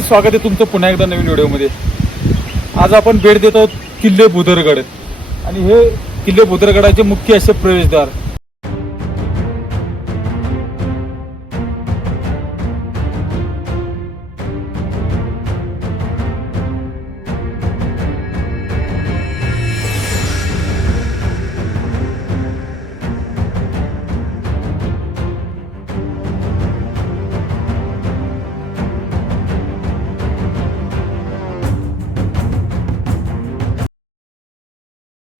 स्वागत आहे तुमचं पुन्हा एकदा नवीन व्हिडिओमध्ये। आज आपण भेट देत आहोत किल्ले भुदरगड आणि हे किल्ले भुदरगडाचे मुख्य असे प्रवेशद्वार।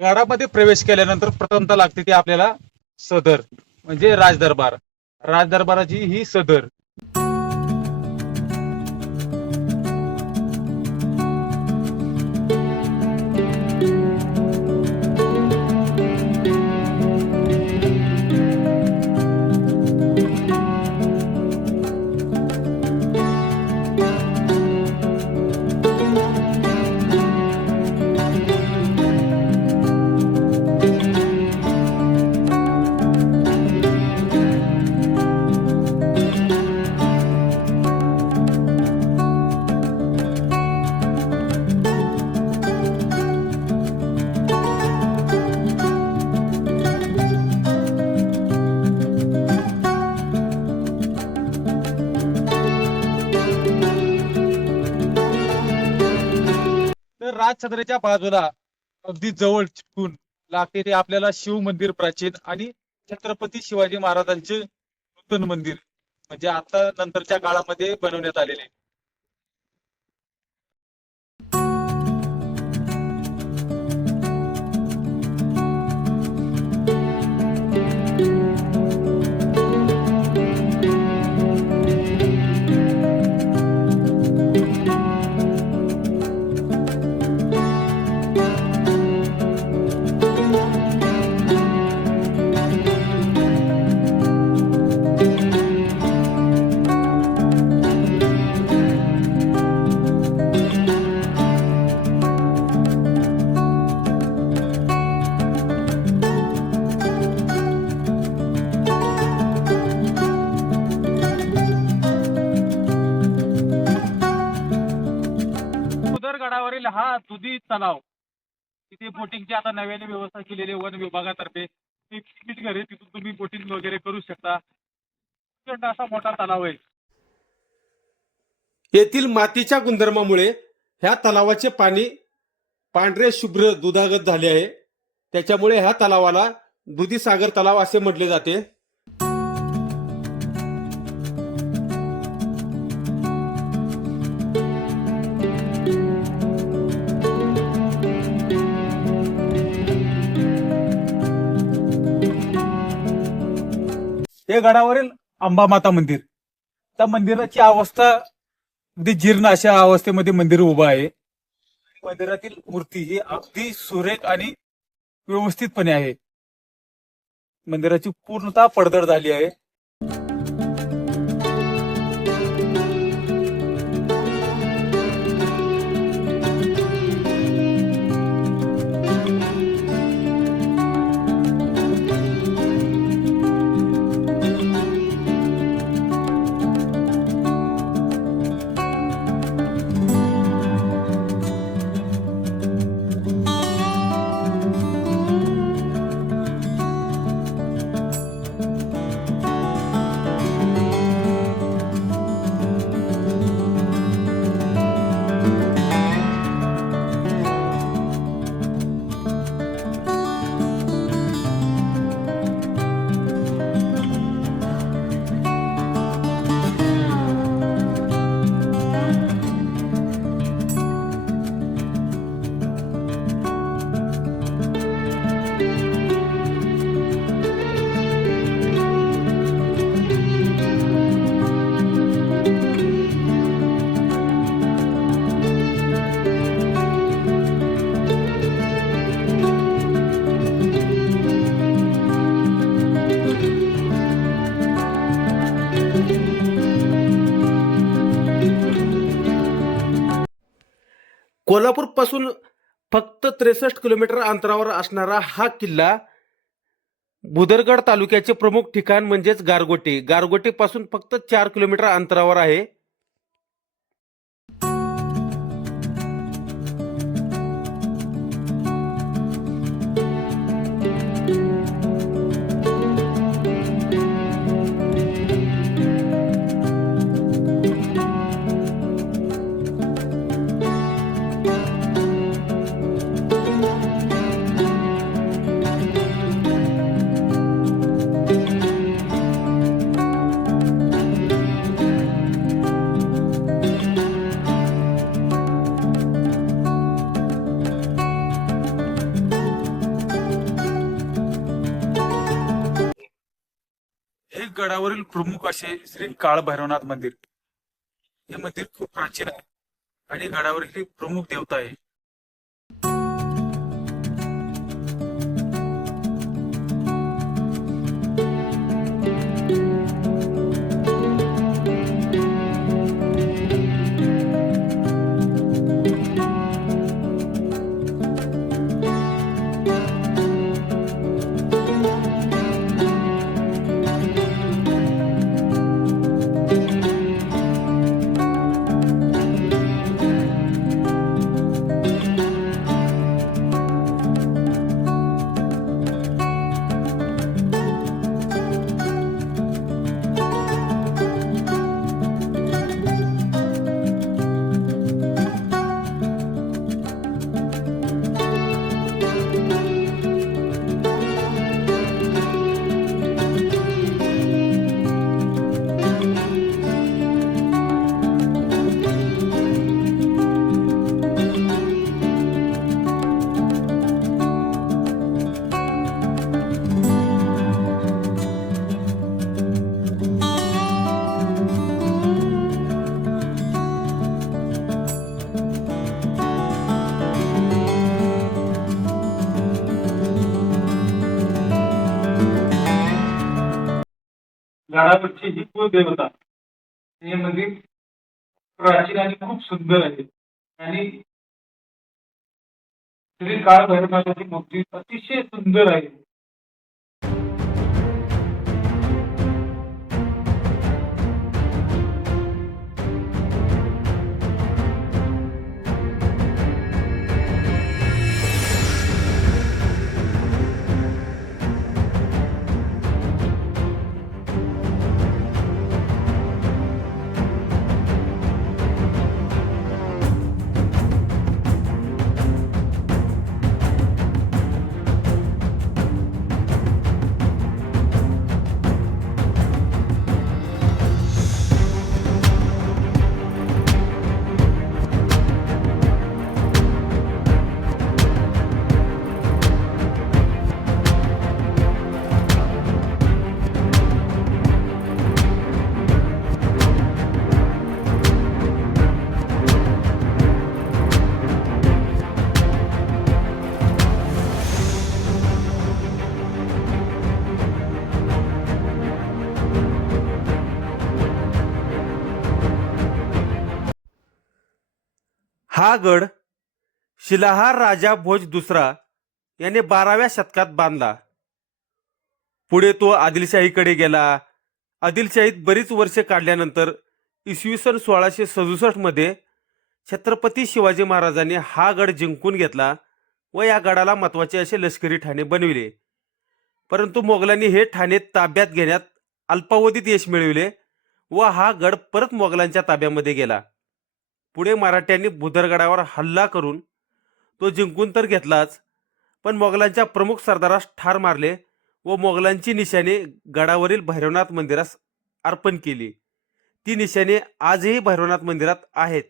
गडामध्ये प्रवेश केल्यानंतर प्रथमतः लागते ती आपल्याला सदर म्हणजे राजदरबार। राजदरबाराची ही सदर। तर राजसदरेच्या बाजूला अगदी जवळ चिटकून लागते ते आपल्याला शिव मंदिर प्राचीन आणि छत्रपती शिवाजी महाराजांचे नूतन मंदिर म्हणजे आता नंतरच्या काळामध्ये बनवण्यात आलेले। भुदरगडावरील हा दुधी तलाव, तिथे बोटिंगची आता नव्याने व्यवस्था केलेली वन विभागातर्फे। एक तिकीट घर आहे, तिथून तुम्ही बोटिंग वगैरे करू शकता। असा मोठा तलाव आहे। येथील मातीच्या गुणधर्मामुळे ह्या तलावाचे पाणी पांढरे शुभ्र दुधागत झाले आहे। त्याच्यामुळे ह्या तलावाला दुधीसागर तलाव असे म्हटले जाते। हे गडावरील अंबामाता मंदिर, त्या मंदिराची अवस्था अगदी जीर्ण अशा अवस्थेमध्ये मंदिर उभं आहे। मंदिरातील मूर्ती ही अगदी सुरेख आणि व्यवस्थितपणे आहे। मंदिराची पूर्णतः पडझड झाली आहे। कोल्हापूर पासून फक्त 63 किलोमीटर अंतरावर असणारा हा किल्ला भुदरगड तालुक्याचे प्रमुख ठिकाण म्हणजेच गारगोटी पासून फक्त 4 किलोमीटर अंतरावर आहे। गडावरील प्रमुख असे श्री काळ भैरवनाथ मंदिर. हे मंदिर खूप प्राचीन आहे आणि गडावरील ही प्रमुख देवता आहे. गडावरची ही कुलदेवता हे मंदिर प्राचीन आणि खूप सुंदर आहे आणि श्री काळ भैरवनाथाची मूर्ती अतिशय सुंदर आहे. हा गड शिलाहार राजा भोज दुसरा याने 12व्या शतकात बांधला. पुढे तो आदिलशाहीकडे गेला. आदिलशाहीत बरीच वर्षे काढल्यानंतर इसवी सन 1667 मध्ये छत्रपती शिवाजी महाराजांनी हा गड जिंकून घेतला व या गडाला महत्त्वाचे असे लष्करी ठाणे बनविले. परंतु मोगलांनी हे ठाणे ताब्यात घेण्यात अल्पावधीत यश मिळविले व हा गड परत मोगलांच्या ताब्यामध्ये गेला. पुढे मराठ्यांनी भुदरगडावर हल्ला करून तो जिंकून तर घेतलाच, पण मोगलांच्या प्रमुख सरदारास ठार मारले व मोगलांची निशाणे गडावरील भैरवनाथ मंदिरास अर्पण केली. ती निशाणे आजही भैरवनाथ मंदिरात आहेत.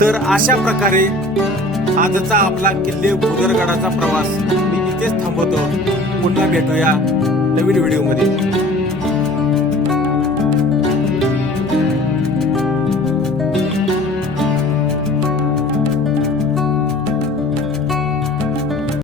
तर अशा प्रकारे आजचा आपला किल्ले भुदरगडाचा प्रवास मी इथेच थांबवतो. पुन्हा भेटूया नवीन व्हिडिओमध्ये.